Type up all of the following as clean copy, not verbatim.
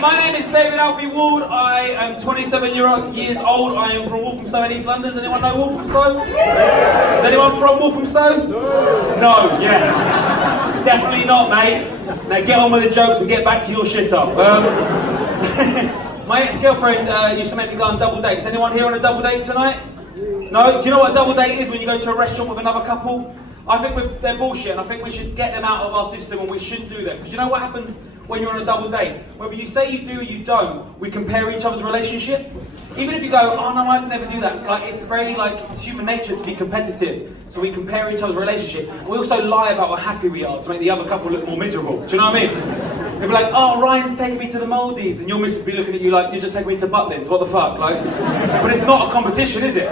My name is David Alfie Ward. I am 27 years old. I am from Walthamstow in East London. Does anyone know Walthamstow? Is anyone from Walthamstow? No, yeah. Definitely not, mate. Now get on with the jokes and get back to your shit up. My ex-girlfriend used to make me go on double dates. Anyone here on a double date tonight? No? Do you know what a double date is when you go to a restaurant with another couple? I think they're bullshit, and I think we should get them out of our system, and we should do them. Because you know what happens when you're on a double date? Whether you say you do or you don't, we compare each other's relationship. Even if you go, oh no, I'd never do that. Like, it's very, it's human nature to be competitive. So we compare each other's relationship. We also lie about how happy we are to make the other couple look more miserable. Do you know what I mean? They'll be like, oh, Ryan's taking me to the Maldives, and your missus will be looking at you like, you're just taking me to Butlins, what the fuck? But it's not a competition, is it?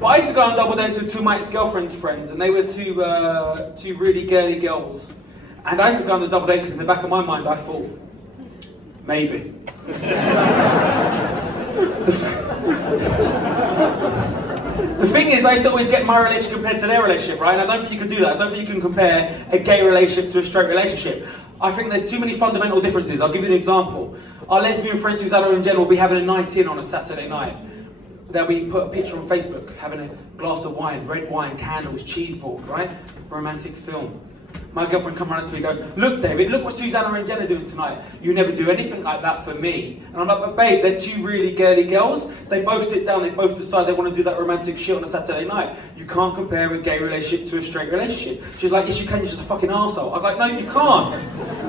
But I used to go on double dates with two of my ex-girlfriend's friends, and they were two really girly girls. And I used to go on the double date because in the back of my mind I thought, maybe. The thing is, I used to always get my relationship compared to their relationship, right? And I don't think you can do that. I don't think you can compare a gay relationship to a straight relationship. I think there's too many fundamental differences. I'll give you an example. Our lesbian friend Susanna and Jen will be having a night in on a Saturday night. They'll be put a picture on Facebook, having a glass of wine, red wine, candles, cheese board, right? Romantic film. My girlfriend come around to me and go, look David, look what Susanna and Jen are doing tonight. You never do anything like that for me. And I'm like, but babe, they're two really girly girls. They both sit down, they both decide they want to do that romantic shit on a Saturday night. You can't compare a gay relationship to a straight relationship. She's like, yes you can, you're just a fucking arsehole. I was like, no you can't,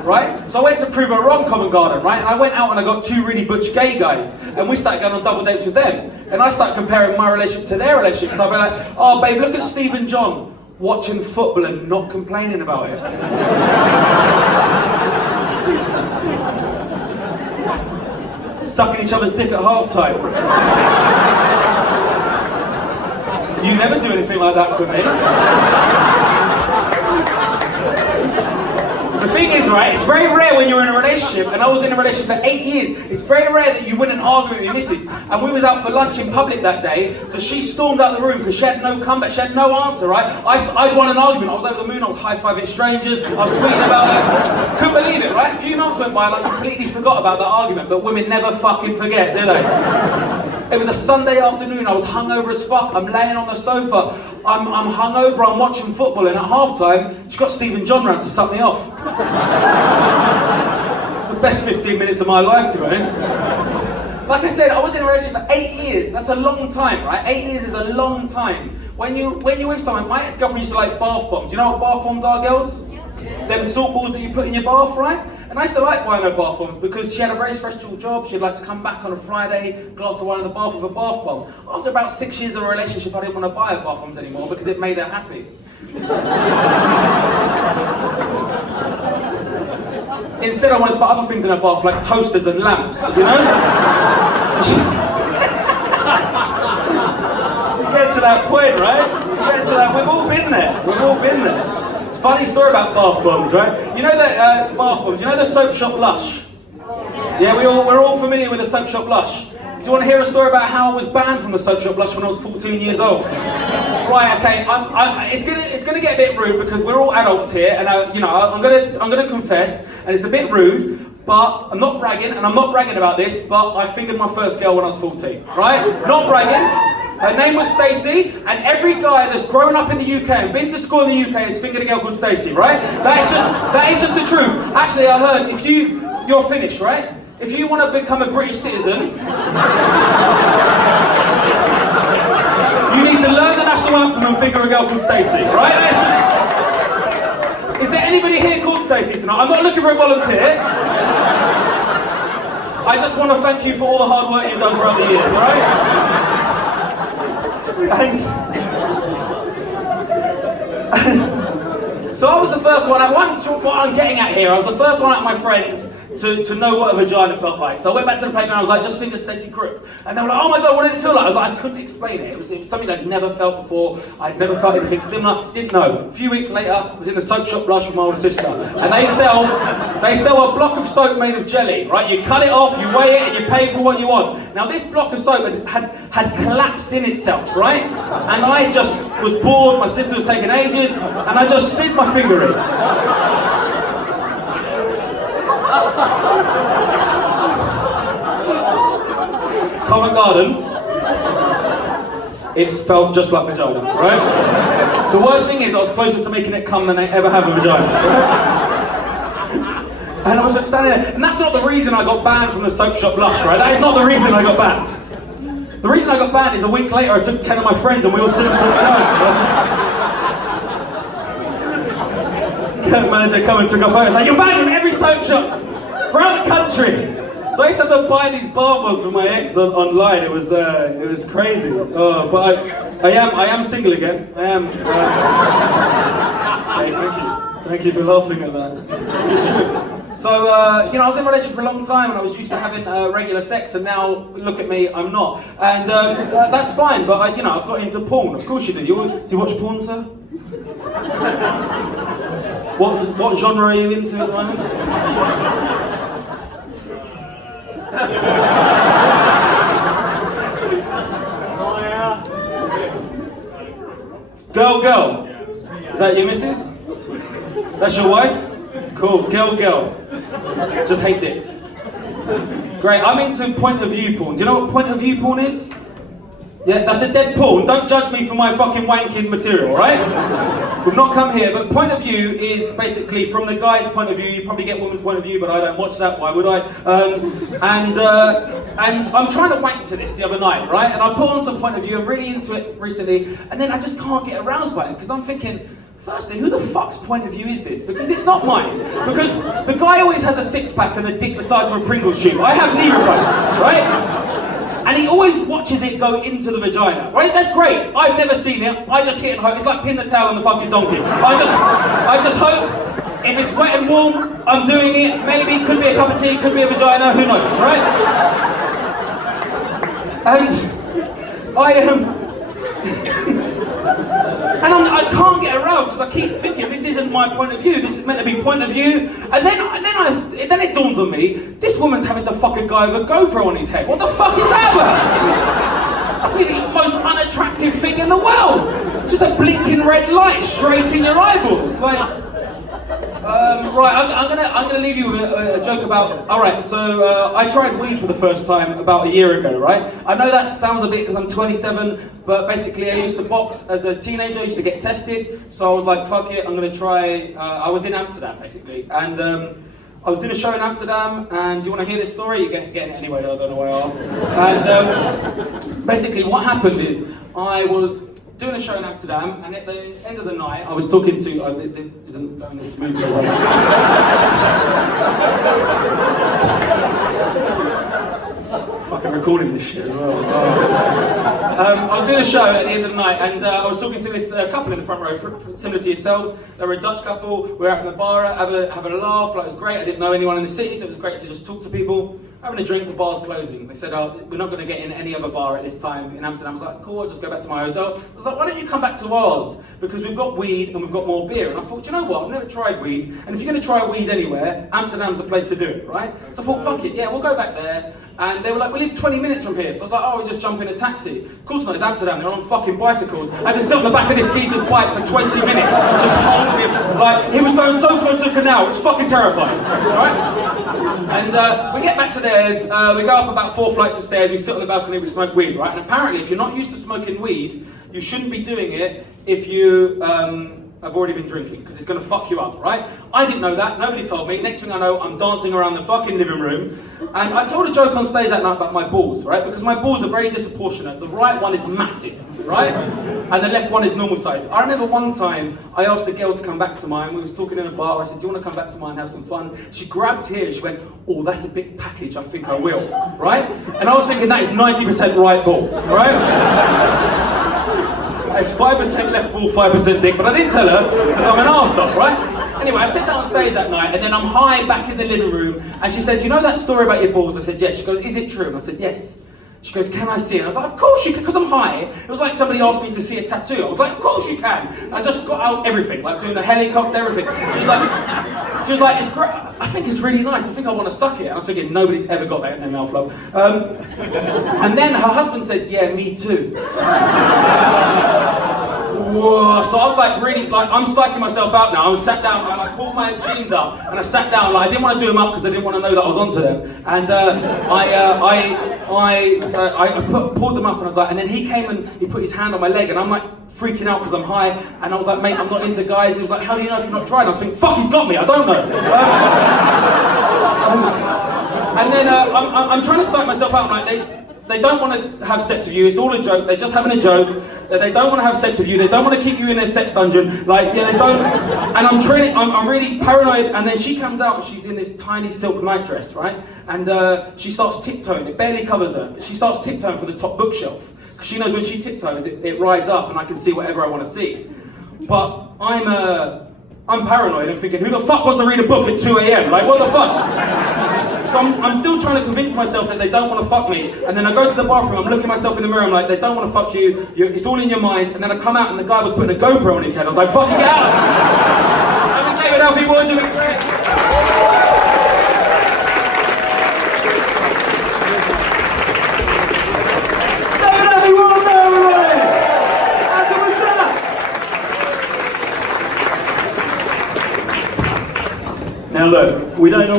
right? So I went to prove her wrong, Covent Garden, right? And I went out and I got two really butch gay guys. And we started going on double dates with them. And I started comparing my relationship to their relationship. So I'd be like, oh babe, look at Steve and John. Watching football and not complaining about it. Sucking each other's dick at half-time. You never do anything like that for me. The thing is, right, it's very rare when you're in a relationship, and I was in a relationship for 8 years, it's very rare that you win an argument with your missus. And we was out for lunch in public that day, so she stormed out the room because she had no comeback, she had no answer, right? I'd won an argument, I was over the moon, I was high-fiving strangers, I was tweeting about it. Couldn't believe it, right? A few months went by and I completely forgot about that argument, but women never fucking forget, do they? It was a Sunday afternoon, I was hungover as fuck, I'm laying on the sofa, I'm hungover, I'm watching football, and at half-time, she got Steve and John round to suck me off. It's the best 15 minutes of my life, to be honest. Like I said, I was in a relationship for 8 years. That's a long time, right? 8 years is a long time. When you're with someone, my ex-girlfriend used to like bath bombs. You know what bath bombs are, girls? Them salt balls that you put in your bath, right? And I used to like buying her bath bombs because she had a very stressful job. She'd like to come back on a Friday, glass of wine in the bath with a bath bomb. After about 6 years of a relationship, I didn't want to buy her bath bombs anymore because it made her happy. Instead, I wanted to put other things in her bath, like toasters and lamps, you know? You get to that point, right? You get to that, we've all been there. We've all been there. It's a funny story about bath bombs, right? You know that bath bombs, you know the soap shop Lush? Yeah, we're all familiar with the soap shop Lush. Do you want to hear a story about how I was banned from the soap shop Lush when I was 14 years old? Right, okay. It's gonna get a bit rude because we're all adults here, and I'm gonna confess, and it's a bit rude, but I'm not bragging, and I'm not bragging about this, but I fingered my first girl when I was 14, right? Not bragging. Her name was Stacey, and every guy that's grown up in the UK and been to school in the UK has fingered a girl called Stacey, right? That is just the truth. Actually, I heard you're finished, right? If you want to become a British citizen, you need to learn the national anthem and figure a girl called Stacey, right? Is there anybody here called Stacey tonight? I'm not looking for a volunteer. I just want to thank you for all the hard work you've done throughout the years, alright? So I was the first one, what I'm getting at here, I was the first one out of my friends to know what a vagina felt like. So I went back to the playground and I was like, just finger Stacey Crook. And they were like, oh my god, what did it feel like? I was like, I couldn't explain it. It was something I'd never felt before. I'd never felt anything similar. Didn't know. A few weeks later, I was in the soap shop Lush with my older sister. And they sell a block of soap made of jelly, right? You cut it off, you weigh it, and you pay for what you want. Now this block of soap had collapsed in itself, right? And I just was bored, my sister was taking ages, and I just slid my finger in. garden, it smelled just like vagina, right? The worst thing is I was closer to making it come than I ever have a vagina, right? And I was just standing there, and that's not the reason I got banned from the soap shop Lush, right? That is not the reason I got banned. The reason I got banned is a week later I took 10 of my friends and we all stood up to the curtain manager come and took our photos, like, you're banned from every soap shop throughout the country. So I used to have to buy these barbers for my ex online. It was crazy. But I am single again. I am. Hey, thank you for laughing at that. It's true. So I was in a relationship for a long time, and I was used to having regular sex, and now look at me, I'm not. And that's fine. But I've got into porn. Of course you do. Do you watch porn, sir? What genre are you into at the moment? Girl. Is that your missus? That's your wife? Cool. Girl. Just hate dicks. Great. I'm into point of view porn. Do you know what point of view porn is? Yeah, that's a dead porn. Don't judge me for my fucking wanking material, right? We've not come here, but point of view is basically from the guy's point of view. You probably get woman's point of view, but I don't watch that. Why would I? And I'm trying to wank to this the other night, right? And I put on some point of view. I'm really into it recently, and then I just can't get aroused by it because I'm thinking, firstly, who the fuck's point of view is this? Because it's not mine. Because the guy always has a six-pack and a dick the size of a Pringles tube. I have neither of those, right? And he always watches it go into the vagina, right? That's great. I've never seen it. I just hit and hope. It's like pin the towel on the fucking donkey. I just hope if it's wet and warm, I'm doing it. Maybe it could be a cup of tea, could be a vagina, who knows, right? And I am... And I can't get aroused because I keep thinking this isn't my point of view. This is meant to be point of view. And then it dawns on me, this woman's having to fuck a guy with a GoPro on his head. What the fuck is that about? That's the most unattractive thing in the world. Just a blinking red light straight in your eyeballs. Like, right, I'm gonna leave you with a joke about. All right, so I tried weed for the first time about a year ago, right? I know that sounds a bit because I'm 27, but basically I used to box as a teenager. I used to get tested, so I was like, fuck it, I'm gonna try. I was in Amsterdam basically, and I was doing a show in Amsterdam. And do you want to hear this story? You're getting it anyway. I don't know why I asked. And basically, what happened is I was doing a show in Amsterdam, and at the end of the night, I was talking to... this isn't going as smoothly as I fucking recording this shit as well. I was doing a show at the end of the night, and I was talking to this couple in the front row, similar to yourselves. They were a Dutch couple. We were out in the bar, having a laugh. Like, it was great. I didn't know anyone in the city, so it was great to just talk to people. Having a drink, the bar's closing. They said, we're not going to get in any other bar at this time in Amsterdam. I was like, cool, I'll just go back to my hotel. I was like, why don't you come back to ours? Because we've got weed and we've got more beer. And I thought, do you know what? I've never tried weed. And if you're going to try weed anywhere, Amsterdam's the place to do it, right? So I thought, fuck it, yeah, we'll go back there. And they were like, we live 20 minutes from here. So I was like, oh, we just jump in a taxi. Of course not, it's Amsterdam, they're on fucking bicycles. I had to sit on the back of this geezer's bike for 20 minutes, just holding him. Like, he was going so close to the canal, it was fucking terrifying, right? And we get back to theirs, we go up about 4 flights of stairs, we sit on the balcony, we smoke weed, right? And apparently, if you're not used to smoking weed, you shouldn't be doing it if you have already been drinking, because it's going to fuck you up, right? I didn't know that, nobody told me. Next thing I know, I'm dancing around the fucking living room, and I told a joke on stage that night about my balls, right? Because my balls are very disproportionate. The right one is massive, right? And the left one is normal size. I remember one time, I asked a girl to come back to mine. We was talking in a bar. I said, do you want to come back to mine and have some fun? She grabbed here, she went, oh, that's a big package, I think I will, right? And I was thinking, that is 90% right ball, right? It's 5% left ball, 5% dick, but I didn't tell her, because I'm an arsehole, right? Anyway, I said that on stage that night, and then I'm high back in the living room, and she says, you know that story about your balls? I said, yes. She goes, is it true? And I said, yes. She goes, can I see it? And I was like, of course you can, because I'm high. It was like somebody asked me to see a tattoo. I was like, of course you can. And I just got out everything, like doing the helicopter, everything. She was like, it's great. I think it's really nice. I think I want to suck it. And I was thinking, nobody's ever got that in their mouth, love. And then her husband said, yeah, me too. whoa. So I'm like really, like, I'm psyching myself out now. I'm sat down and I pulled my jeans up and I sat down. Like, I didn't want to do them up because I didn't want to know that I was onto them. And pulled them up and I was like, and then he came and he put his hand on my leg and I'm like freaking out because I'm high. And I was like, mate, I'm not into guys. And he was like, how do you know if you're not trying? I was thinking, fuck, he's got me. I don't know. And then I'm trying to psych myself out. I'm like, they don't want to have sex with you. It's all a joke. They're just having a joke. They don't want to have sex with you. They don't want to keep you in their sex dungeon. Like, yeah, they don't. And I'm really paranoid. And then she comes out and she's in this tiny silk nightdress, right? And she starts tiptoeing. It barely covers her. But she starts tiptoeing for the top bookshelf. Because she knows when she tiptoes, it rides up and I can see whatever I want to see. But I'm paranoid. I'm thinking, who the fuck wants to read a book at 2 a.m? Like, what the fuck? So I'm still trying to convince myself that they don't want to fuck me. And then I go to the bathroom, I'm looking myself in the mirror, I'm like, they don't want to fuck you, it's all in your mind. And then I come out and the guy was putting a GoPro on his head. I was like, fucking get out! I'm David Alfie, boys, you've been great. David Alfie, well done, everybody! How good was that? Now look, we don't